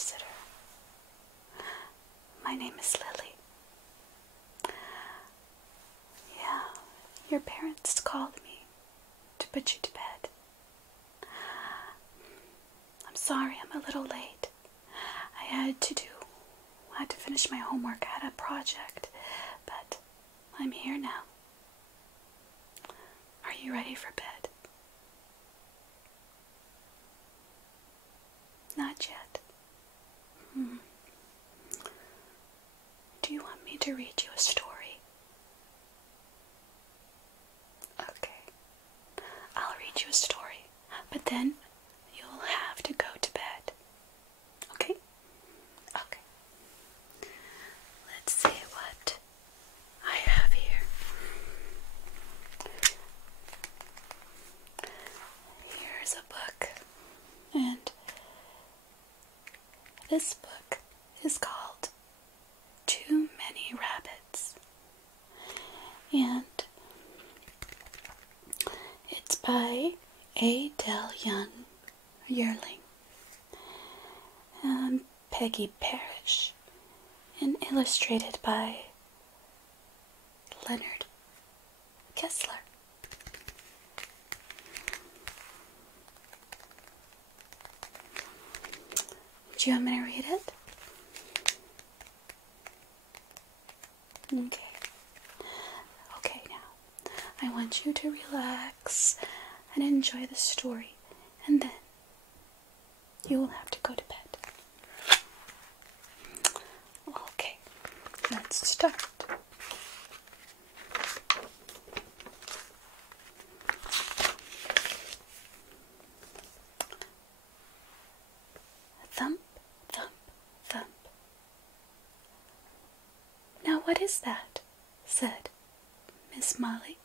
babysitter. My name is Lily. Yeah, your parents called me to put you to bed. I'm sorry I'm a little late. I had to finish my homework. I had a project, but I'm here now. Are you ready for bed? Not yet. Do you want me to read you a story? Okay. I'll read you a story, but then you'll have to go to bed. Okay? Okay. Let's see what I have here. Here's a book, and this book is called Too Many Rabbits, and it's by A. Del Young Yearling and Peggy Parrish, and illustrated by Leonard Kessler. Do you want me to read it? Okay. Okay, now I want you to relax and enjoy the story, and then you will have to go to bed. Okay, let's start. Thump, thump, thump. Now what is that? Said Miss Molly.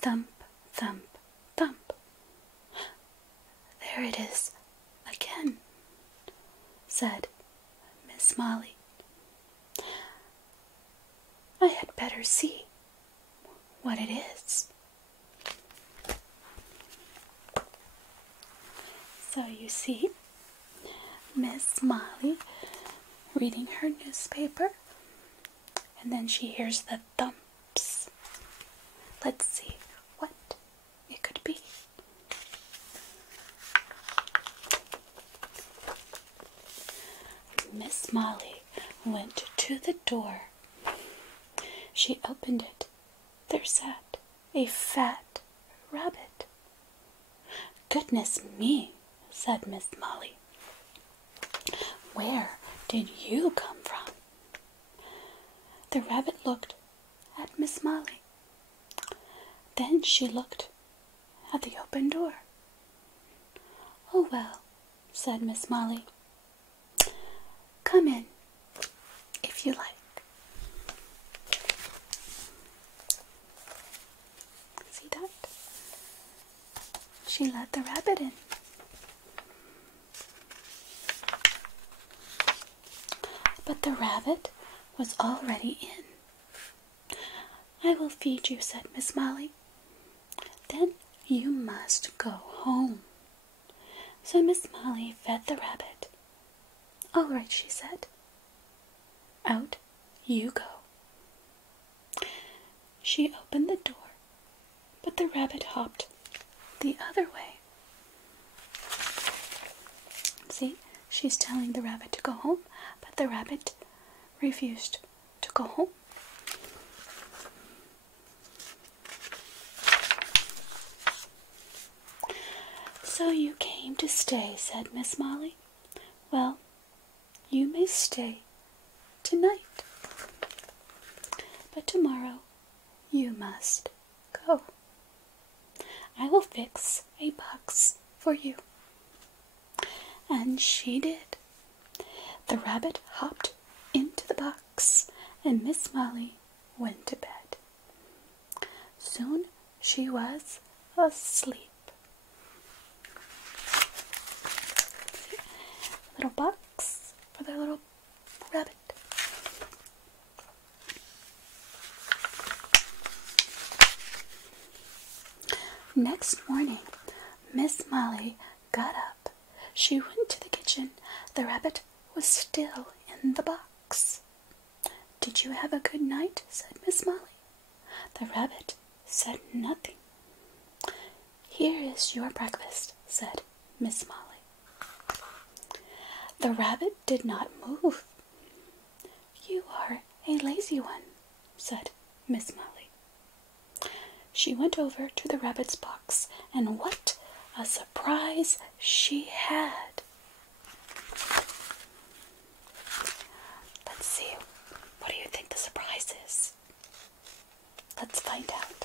Thump, thump, thump. There it is again, said Miss Molly. I had better see what it is. So you see Miss Molly reading her newspaper, and then she hears the thumps. Let's see what it could be. Miss Molly went to the door. She opened it. There sat a fat rabbit. Goodness me, said Miss Molly. Where did you come from? The rabbit looked at Miss Molly. Then she looked at the open door. Oh well, said Miss Molly. Come in, if you like. See that? She let the rabbit in. But the rabbit was already in. I will feed you, said Miss Molly. Then you must go home. So Miss Molly fed the rabbit. All right, she said. Out you go. She opened the door, but the rabbit hopped the other way. See, she's telling the rabbit to go home, but the rabbit refused to go home. So you came to stay, said Miss Molly. Well, you may stay tonight, but tomorrow you must go. I will fix a box for you. And she did. The rabbit hopped into the box, and Miss Molly went to bed. Soon she was asleep. See? Little box for the little rabbit. Next morning, Miss Molly got up. She went to the kitchen kitchen, the rabbit was still in the box. "Did you have a good night?" said Miss Molly. The rabbit said nothing. "Here is your breakfast," said Miss Molly. The rabbit did not move. "You are a lazy one," said Miss Molly. She went over to the rabbit's box, and what a surprise she had! Let's see. What do you think the surprise is? Let's find out.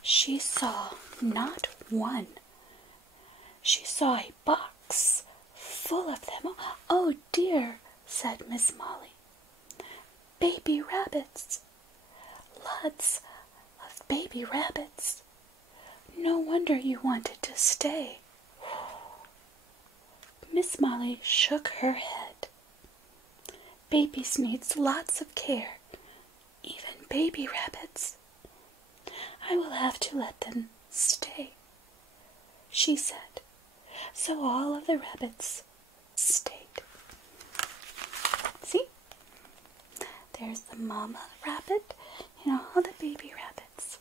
She saw not one. She saw a box full of them. "Oh dear," said Miss Molly. "Baby rabbits. Lots of baby rabbits. No wonder you wanted to stay." Miss Molly shook her head. "Babies needs lots of care, even baby rabbits. I will have to let them stay," she said. So all of the rabbits stayed. See? There's the mama rabbit and all the baby rabbits.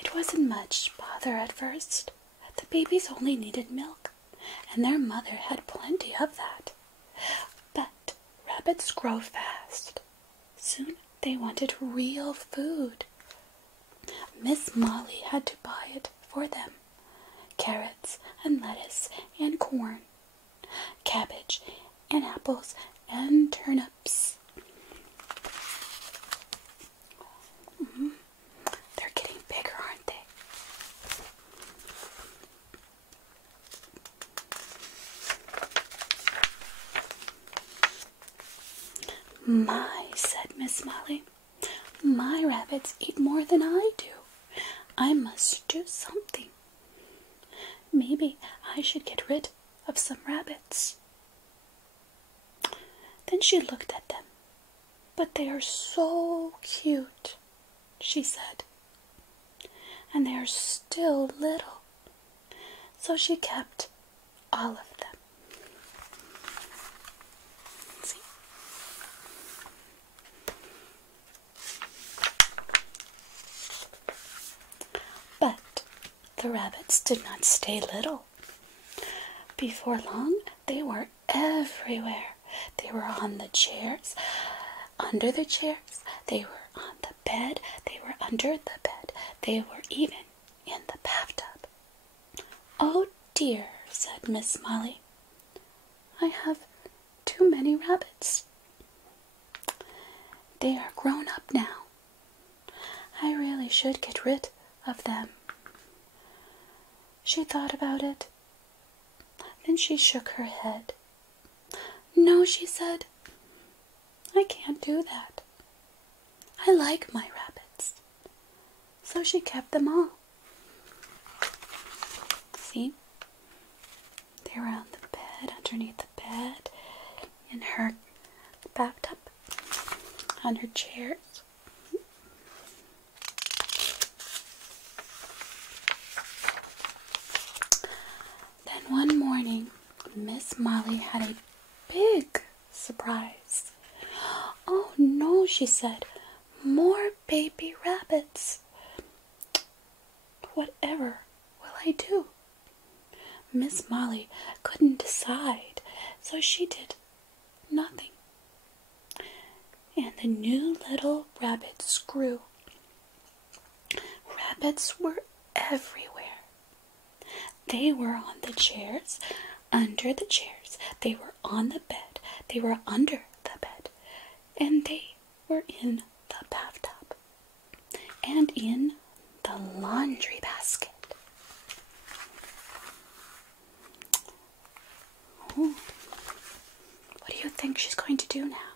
It wasn't much bother at first. The babies only needed milk, and their mother had plenty of that. But rabbits grow fast. Soon they wanted real food. Miss Molly had to buy it for them. Carrots and lettuce and corn, cabbage and apples and turnips. They're getting bigger, aren't they? "My," said Miss Molly, "my rabbits eat more than I do. I must do something. Maybe I should get rid of some rabbits." Then she looked at them. "But they are so cute," she said. "And they are still little." So she kept all of them. See? But the rabbits did not stay little. Before long, they were everywhere. They were on the chairs, under the chairs, they were on the bed, they were under the bed, they were even in the bathtub. "Oh dear," said Miss Molly, "I have too many rabbits. They are grown up now. I really should get rid of them." She thought about it. Then she shook her head. "No," she said, "I can't do that. I like my rabbits." So she kept them all. See? They were on the bed, underneath the bed, in her bathtub, on her chairs. Then one morning, Miss Molly had a big surprise. "Oh no," she said, "more baby rabbits. Whatever will I do?" Miss Molly couldn't decide, so she did nothing. And the new little rabbits grew. Rabbits were everywhere. They were on the chairs, under the chairs, they were on the bed, they were under the bed, and they were in the bathtub, and in the laundry basket. Oh, what do you think she's going to do now?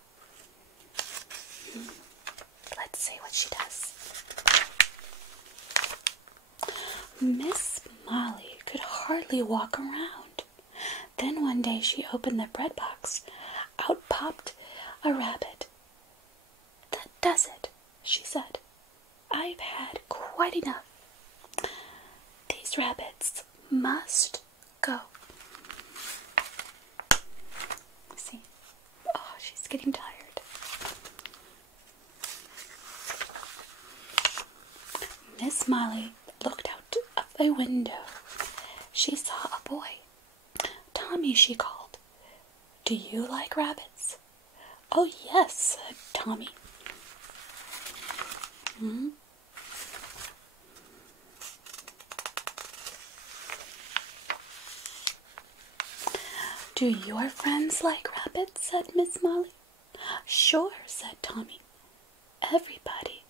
Let's see what she does. Miss Molly could hardly walk around. Then one day she opened the bread box. Out popped a rabbit. "That does it," she said. "I've had quite enough. These rabbits must go." See? Oh, she's getting tired. Miss Molly looked out of a window. She saw a boy. "Tommy," she called, "do you like rabbits?" "Oh, yes," said Tommy. "Do your friends like rabbits?" said Miss Molly. "Sure," said Tommy. "Everybody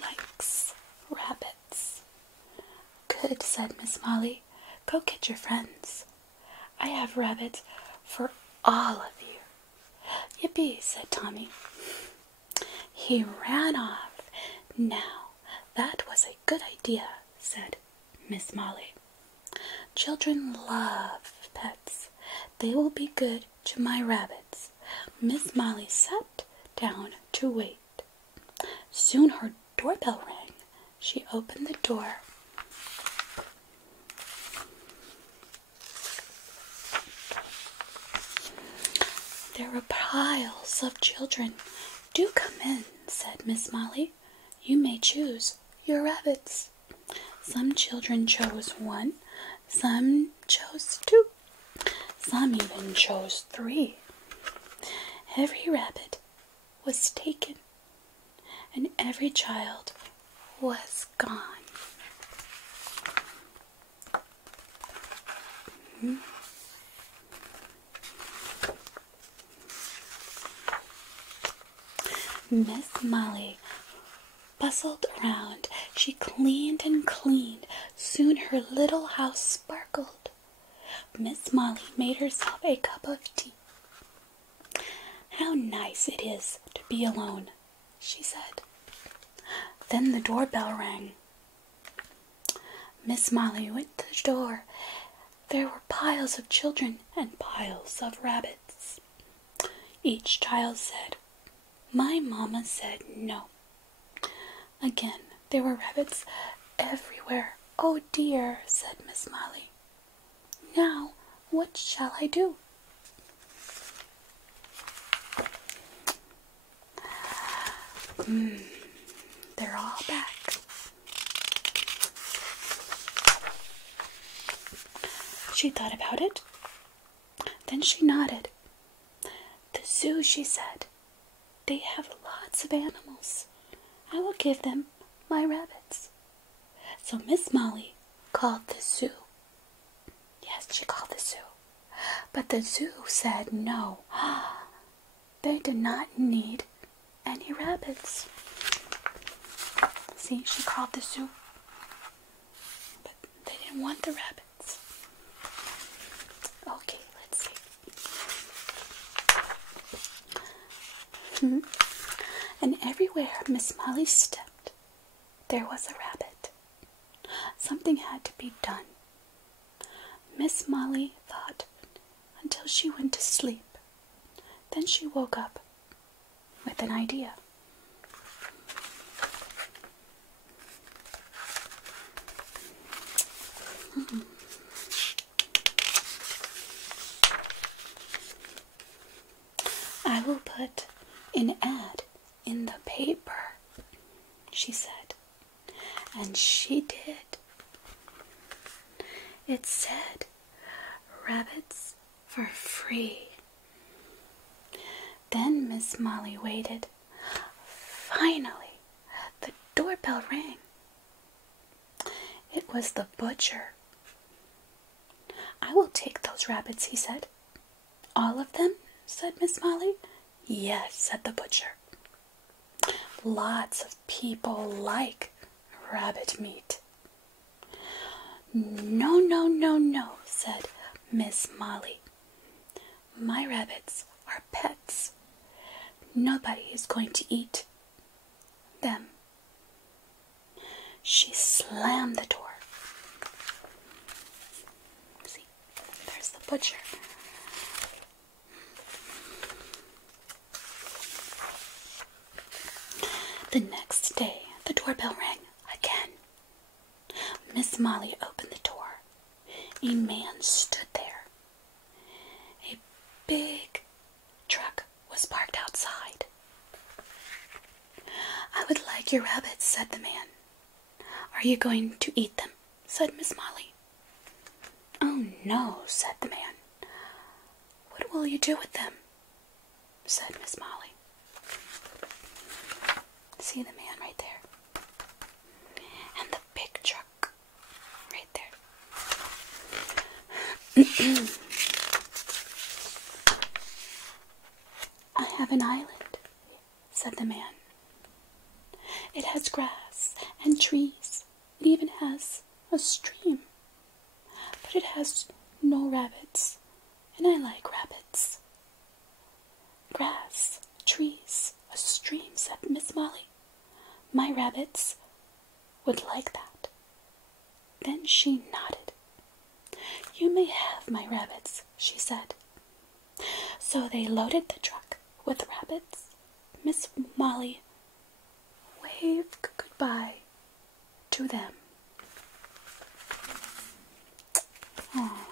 likes rabbits." "Good," said Miss Molly. "Go get your friends. I have rabbits for all of you." "Yippee," said Tommy. He ran off. "Now, that was a good idea," said Miss Molly. "Children love pets. They will be good to my rabbits." Miss Molly sat down to wait. Soon her doorbell rang. She opened the door. There were piles of children. "Do come in," said Miss Molly. "You may choose your rabbits." Some children chose one, some chose two, some even chose three. Every rabbit was taken, and every child was gone. Miss Molly bustled around. She cleaned and cleaned. Soon her little house sparkled. Miss Molly made herself a cup of tea. "How nice it is to be alone," she said. Then the doorbell rang. Miss Molly went to the door. There were piles of children and piles of rabbits. Each child said, "My mama said no." Again, there were rabbits everywhere. "Oh dear," said Miss Molly. "Now, what shall I do?" They're all back. She thought about it. Then she nodded. "The zoo," she said. "They have lots of animals. I will give them my rabbits." So Miss Molly called the zoo. Yes, she called the zoo. But the zoo said no. They did not need any rabbits. See, she called the zoo. But they didn't want the rabbits. Okay, let's see. And everywhere Miss Molly stepped, there was a rabbit. Something had to be done. Miss Molly thought until she went to sleep. Then she woke up with an idea. "I will put an ad in the paper," she said. And she did. It said, "Rabbits for free." Then Miss Molly waited. Finally, the doorbell rang. It was the butcher. "I will take those rabbits," he said. "All of them?" said Miss Molly. "Yes," said the butcher. "Lots of people like rabbit meat." "No, no, no, no," said Miss Molly. "My rabbits are pets. Nobody is going to eat them." She slammed the door. See, there's the butcher. The next day, The doorbell rang again. Miss Molly opened the door. A man stood there. A big truck was parked outside. "I would like your rabbits," said the man. "Are you going to eat them?" said Miss Molly. "Oh, no," said the man. "What will you do with them?" said Miss Molly. See the man right there? And the big truck right there. "I have an island," said the man. "It has grass and trees. It even has a stream. But it has no rabbits, and I like rabbits." "Grass, trees, a stream," said Miss Molly. "My rabbits would like that." Then she nodded. "You may have my rabbits," she said. So they loaded the truck with rabbits. Miss Molly waved goodbye to them. Oh,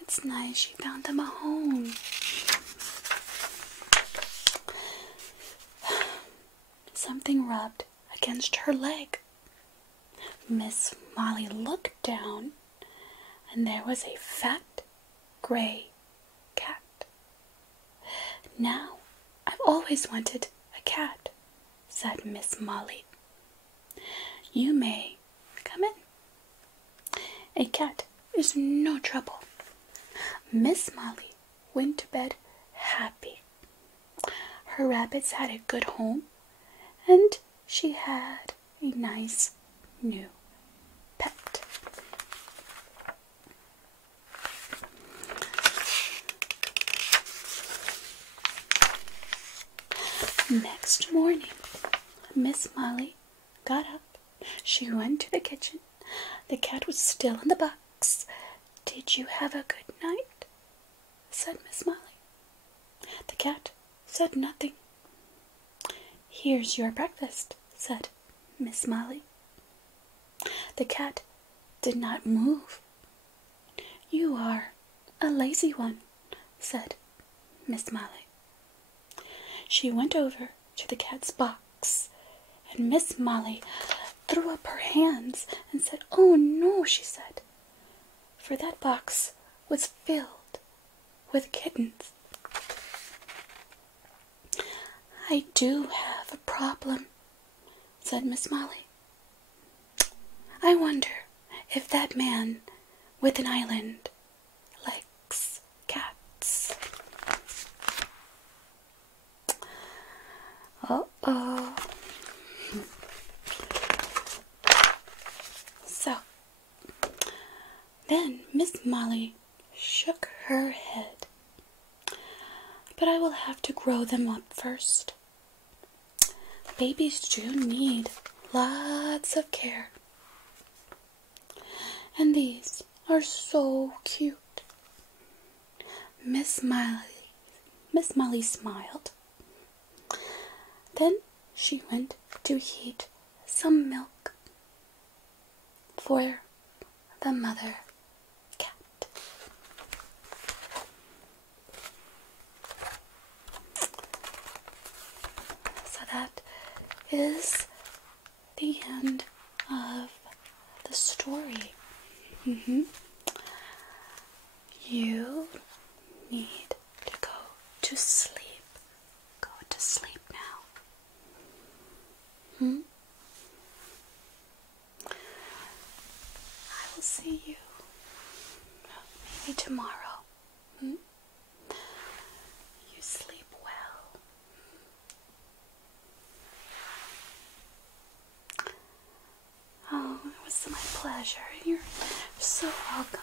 it's nice she found them a home. Something rubbed against her leg. Miss Molly looked down, and there was a fat, gray cat. "Now, I've always wanted a cat," said Miss Molly. "You may come in. A cat is no trouble." Miss Molly went to bed happy. Her rabbits had a good home, and she had a nice new pet. Next morning, Miss Molly got up. She went to the kitchen. The cat was still in the box. "Did you have a good night?" said Miss Molly. The cat said nothing. "Here's your breakfast," said Miss Molly. The cat did not move. "You are a lazy one," said Miss Molly. She went over to the cat's box, and Miss Molly threw up her hands and said, "Oh no," she said, for that box was filled with kittens. "I do have a problem," said Miss Molly. "I wonder if that man with an island likes cats." Uh-oh. So, then Miss Molly shook her head. "But I will have to grow them up first. Babies do need lots of care. And these are so cute." Miss Molly smiled. Then she went to heat some milk for the mother cat. So that is the end of the story. You need to go to sleep. Go to sleep now. I will see you maybe tomorrow. You sleep well. Oh, it was my pleasure. You're so welcome.